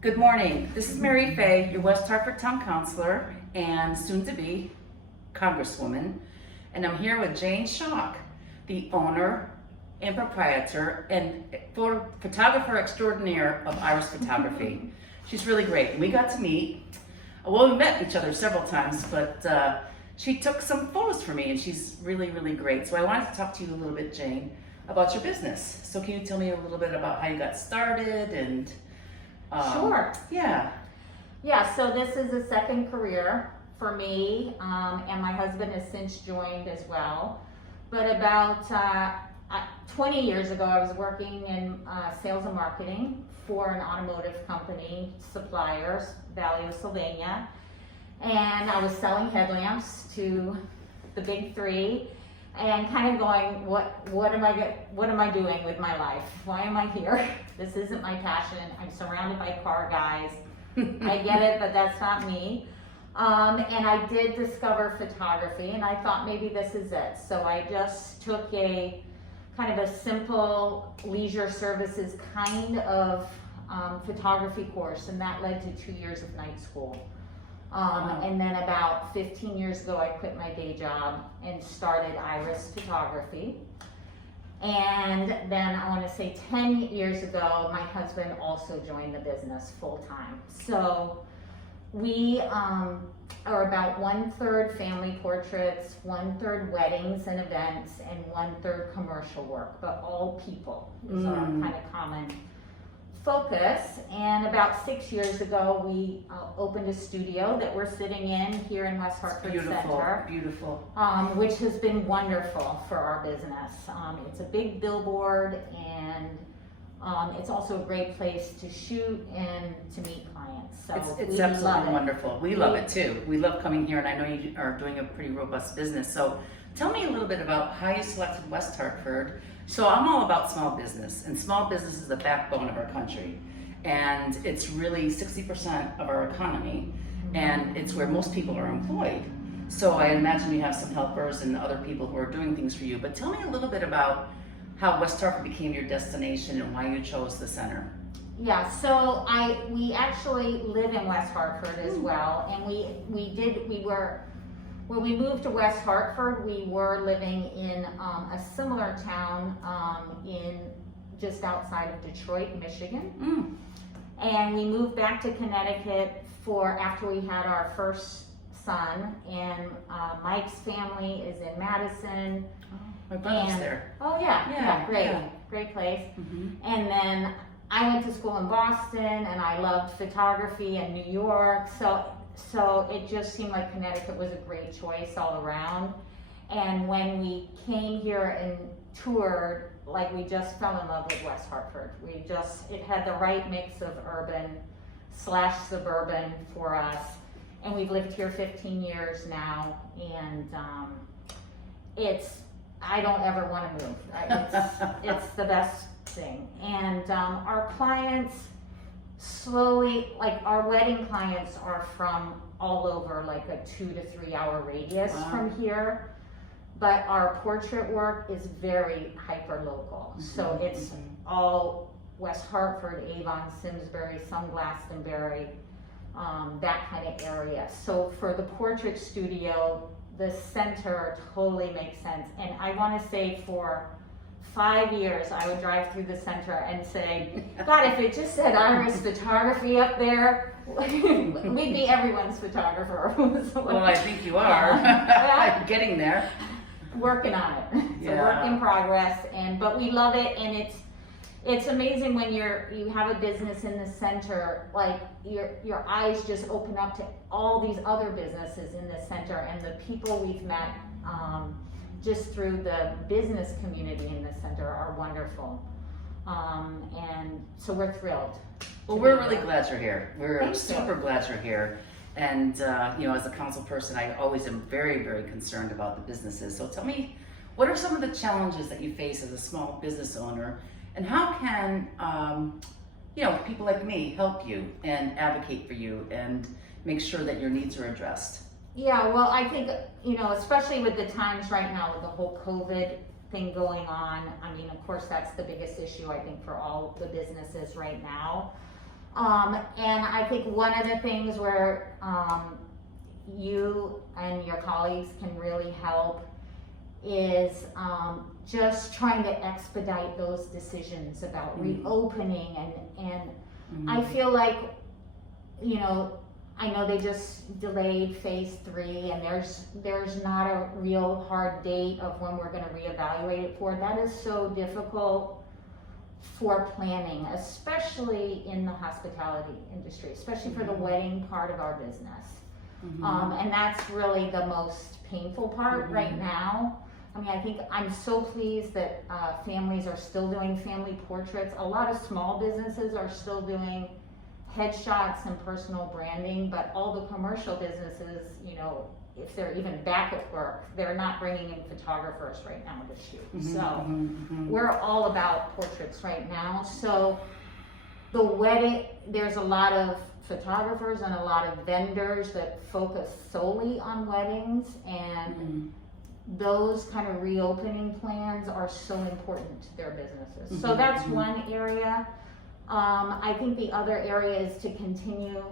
Good morning. This is Mary Fay, your West Hartford Town Councilor and soon-to-be Congresswoman, and I'm here with Jane Shauck, the owner and proprietor and photographer extraordinaire of IRIS Photography. She's really great. And we got to meet. Well, we met each other several times, but she took some photos for me, and she's really, really great. So I wanted to talk to you a little bit, Jane, about your business. So can you tell me a little bit about how you got started and Sure. Yeah. Yeah, so this is a second career for me, and my husband has since joined as well. But about 20 years ago, I was working in sales and marketing for an automotive company, suppliers, Valley of Sylvania. And I was selling headlamps to the big three and kind of going, what am I doing with my life? Why am I here? This isn't my passion. I'm surrounded by car guys. I get it, but that's not me. And I did discover photography, and I thought maybe this is it. So I just took a kind of a simple leisure services kind of photography course, and that led to 2 years of night school. And then about 15 years ago, I quit my day job and started IRIS Photography. And then I want to say 10 years ago, my husband also joined the business full time. So we are about 1/3 family portraits, 1/3 weddings and events, and 1/3 commercial work, but all people is our kind of common focus. And about 6 years ago, we opened a studio that we're sitting in here in West Hartford Center. Beautiful. Which has been wonderful for our business. It's a big billboard, and it's also a great place to shoot and to meet clients. So it's absolutely wonderful. We love it too. We love coming here, and I know you are doing a pretty robust business. So tell me a little bit about how you selected West Hartford. So I'm all about small business, and small business is the backbone of our country. And it's really 60% of our economy, and it's where most people are employed. So I imagine you have some helpers and other people who are doing things for you. But tell me a little bit about how West Hartford became your destination and why you chose the center. Yeah, so we actually live in West Hartford as well, and when we moved to West Hartford, we were living in a similar town in just outside of Detroit, Michigan. And we moved back to Connecticut after we had our first son, and Mike's family is in Madison. My brother's there. Oh yeah, great place. And then I went to school in Boston, and I loved photography in New York, so it just seemed like Connecticut was a great choice all around. And when we came here and toured, like, we just fell in love with West Hartford. It had the right mix of urban/suburban for us. And we've lived here 15 years now, and I don't ever want to move. It's the best thing. And our clients slowly, like our wedding clients are from all over, like a 2 to 3 hour radius from here. But our portrait work is very hyper local. So it's all West Hartford, Avon, Simsbury, some Glastonbury, that kind of area. So for the portrait studio, the center totally makes sense. And I want to say for 5 years, I would drive through the center and say, God, if it just said IRIS Photography up there, we'd be everyone's photographer. Well, I think you are. I'm getting there. Working on it. It's a work in progress, but we love it, and it's amazing when you have a business in the center, like your eyes just open up to all these other businesses in the center, and the people we've met just through the business community in the center are wonderful. And so we're thrilled. Well, we're really glad you're here. We're super glad you're here. And as a council person, I always am very, very concerned about the businesses. So tell me, what are some of the challenges that you face as a small business owner, and how can people like me help you and advocate for you and make sure that your needs are addressed? Yeah, well, I think, especially with the times right now with the whole COVID thing going on, I mean, of course, that's the biggest issue, I think, for all the businesses right now. And I think one of the things where you and your colleagues can really help is just trying to expedite those decisions about reopening, and I feel like, you know, I know they just delayed phase 3, and there's not a real hard date of when we're going to reevaluate it for. That is so difficult for planning, especially in the hospitality industry, especially for the wedding part of our business. And that's really the most painful part right now. I mean, I think I'm so pleased that families are still doing family portraits. A lot of small businesses are still doing headshots and personal branding, but all the commercial businesses, you know, if they're even back at work, they're not bringing in photographers right now to shoot. So we're all about portraits right now. So the wedding, there's a lot of photographers and a lot of vendors that focus solely on weddings, and those kind of reopening plans are so important to their businesses. So that's one area. I think the other area is to continue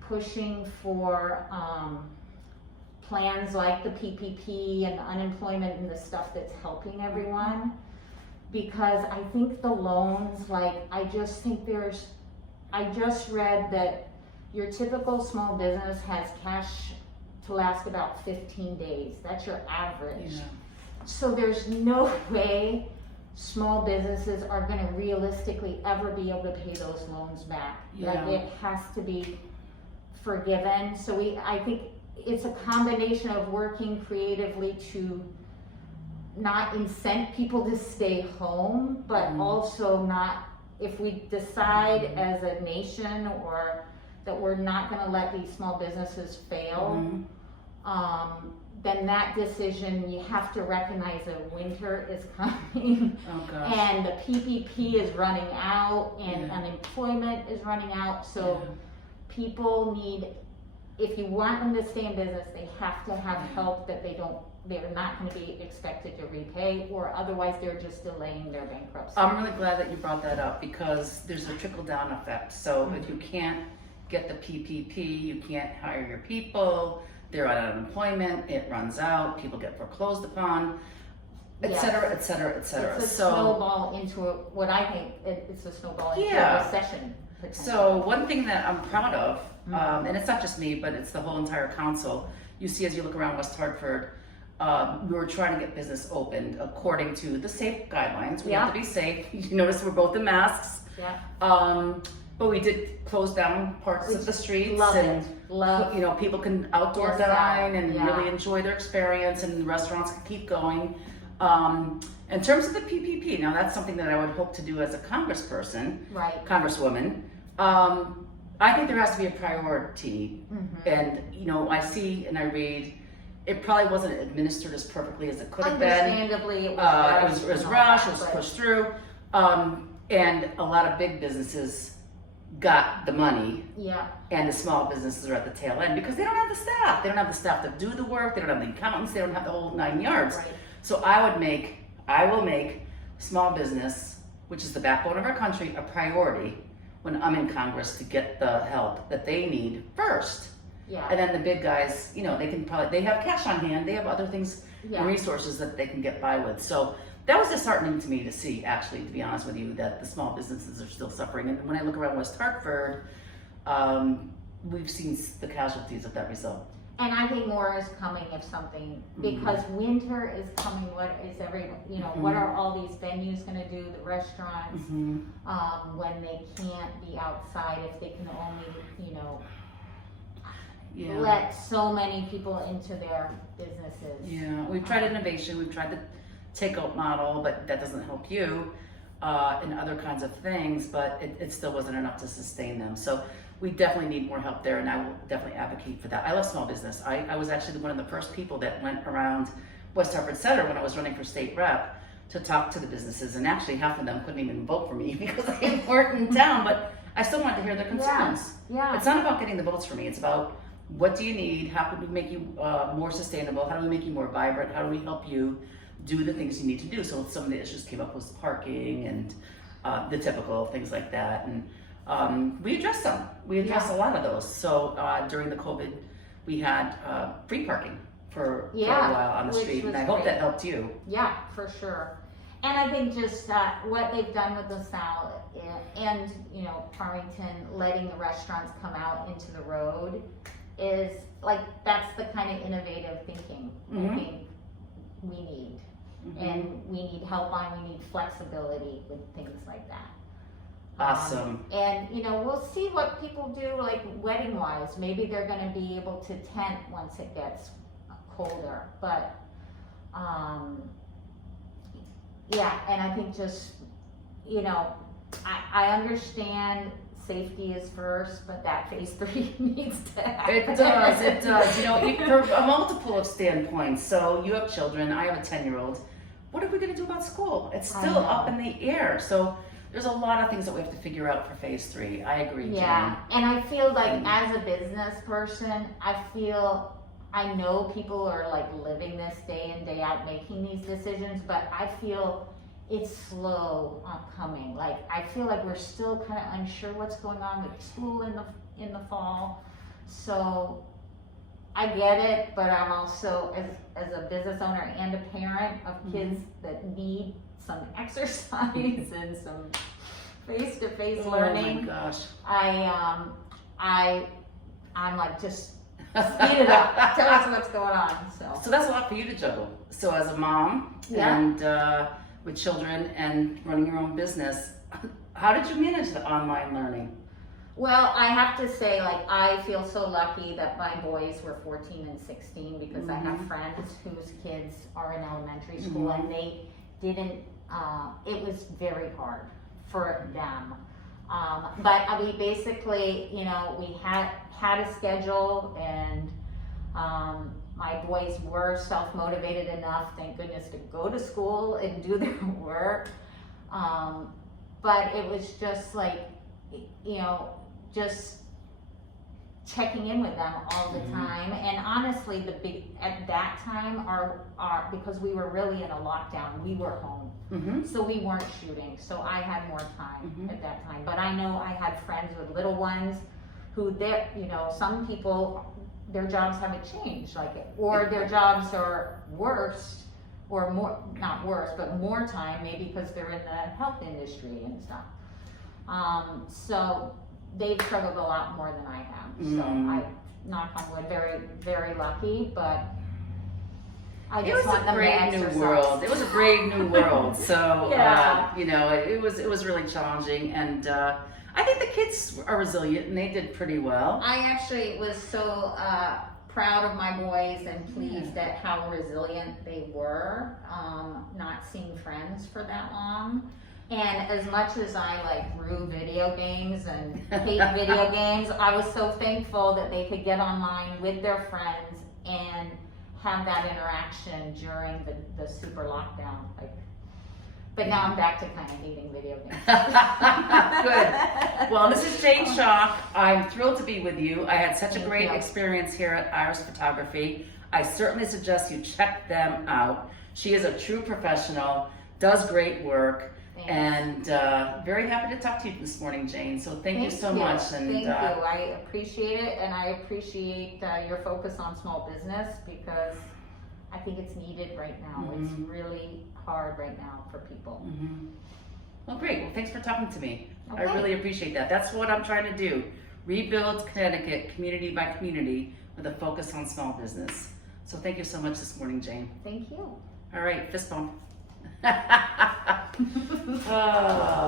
pushing for plans like the PPP and the unemployment and the stuff that's helping everyone. Because I think the loans, like, I just read that your typical small business has cash to last about 15 days. That's your average. So there's no way small businesses are going to realistically ever be able to pay those loans back. Like, it has to be forgiven. So I think it's a combination of working creatively to not incent people to stay home, but also not, if we decide as a nation or that we're not going to let these small businesses fail, then that decision, you have to recognize that winter is coming, and the PPP is running out, and unemployment is running out. So people need, if you want them to stay in business, they have to have help that they're not going to be expected to repay, or otherwise they're just delaying their bankruptcy. I'm really glad that you brought that up, because there's a trickle-down effect. So if you can't get the PPP, you can't hire your people, they're on unemployment, it runs out, people get foreclosed upon, et cetera, et cetera, et cetera. It's a snowball into what I think it's a snowball into a recession. So one thing that I'm proud of, and it's not just me, but it's the whole entire council. You see, as you look around West Hartford, we were trying to get business opened according to the safe guidelines. We have to be safe. You notice we're both in masks. But we did close down parts of the streets, and you know, people can outdoor dine and really enjoy their experience, and restaurants can keep going. In terms of the PPP, now that's something that I would hope to do as a congressperson, congresswoman. I think there has to be a priority, and you know, I see and I read, it probably wasn't administered as perfectly as it could have been. Understandably, it was rushed, it was pushed through, and a lot of big businesses got the money, and the small businesses are at the tail end because they don't have the staff. They don't have the staff to do the work. They don't have the accountants. They don't have the whole 9 yards. So I will make small business, which is the backbone of our country, a priority when I'm in Congress to get the help that they need first. And then the big guys, you know, they have cash on hand. They have other things and resources that they can get by with. So that was disheartening to me to see, actually, to be honest with you, that the small businesses are still suffering. And when I look around West Hartford, we've seen the casualties of that result. And I think more is coming if something, because winter is coming. What is what are all these venues going to do, the restaurants, when they can't be outside, if they can only, let so many people into their businesses. We've tried innovation, we've tried the takeout model, but that doesn't help you, and other kinds of things, but it still wasn't enough to sustain them. So we definitely need more help there, and I will definitely advocate for that. I love small business. I was actually one of the first people that went around West Hartford Center when I was running for state rep to talk to the businesses, and actually half of them couldn't even vote for me because they weren't in town, but I still wanted to hear their concerns. It's not about getting the votes for me, it's about what do you need, how can we make you more sustainable, how do we make you more vibrant, how do we help you do the things you need to do. So some of the issues came up was parking and the typical things like that. And we addressed them. We addressed a lot of those. So during the COVID, we had free parking for a while on the street, and I hope that helped you. Yeah, for sure. And I think just what they've done with the South and, you know, Farmington, letting the restaurants come out into the road is like, that's the kind of innovative thinking I think we need. And we need help on, we need flexibility with things like that. Awesome. And, you know, we'll see what people do, like wedding wise. Maybe they're going to be able to tent once it gets colder. But, yeah, and I think just, you know, I understand safety is first, but that phase 3 needs to happen. It does. You know, for a multiple of standpoints. So you have children, I have a 10-year-old. What are we going to do about school? It's still up in the air. So there's a lot of things that we have to figure out for phase 3. I agree, Yeah, and I feel like as a business person, I know people are like living this day in, day out, making these decisions, but I feel it's slow coming. Like, I feel like we're still kind of unsure what's going on with school in the fall. So I get it, but I'm also, as a business owner and a parent of kids that need some exercise and some face-to-face learning. Oh my gosh. I'm like, just speed it up. Tell us what's going on. So that's a lot for you to juggle. So as a mom and with children and running your own business, how did you manage the online learning? Well, I have to say, like, I feel so lucky that my boys were 14 and 16 because I have friends whose kids are in elementary school and they didn't, it was very hard for them. But we basically, you know, we had a schedule, and my boys were self-motivated enough, thank goodness, to go to school and do their work. But it was just like, you know, just checking in with them all the time. And honestly, at that time, because we were really in a lockdown, we were home. So we weren't shooting. So I had more time at that time. But I know I had friends with little ones who, you know, some people, their jobs haven't changed, like, or their jobs are worse, or more, not worse, but more time, maybe because they're in the health industry and stuff. So they've struggled a lot more than I have. So I, knock on wood, very, very lucky, but I just want them to exercise. It was a brave new world. It was a brave new world. So, you know, it was really challenging, and I think the kids are resilient, and they did pretty well. I actually was so proud of my boys and pleased at how resilient they were, not seeing friends for that long. And as much as I like rue video games and hate video games, I was so thankful that they could get online with their friends and have that interaction during the super lockdown. Like, but now I'm back to kind of hating video games. Good. Well, this is Jane Shauck. I'm thrilled to be with you. I had such a great experience here at IRIS Photography. I certainly suggest you check them out. She is a true professional, does great work. Thanks. And very happy to talk to you this morning, Jane. So thank you so much. And thank you. I appreciate it, and I appreciate your focus on small business, because I think it's needed right now. It's really hard right now for people. Well, great. Well, thanks for talking to me. I really appreciate that. That's what I'm trying to do. Rebuild Connecticut community by community with a focus on small business. So thank you so much this morning, Jane. Thank you. All right, fist bump. Oh.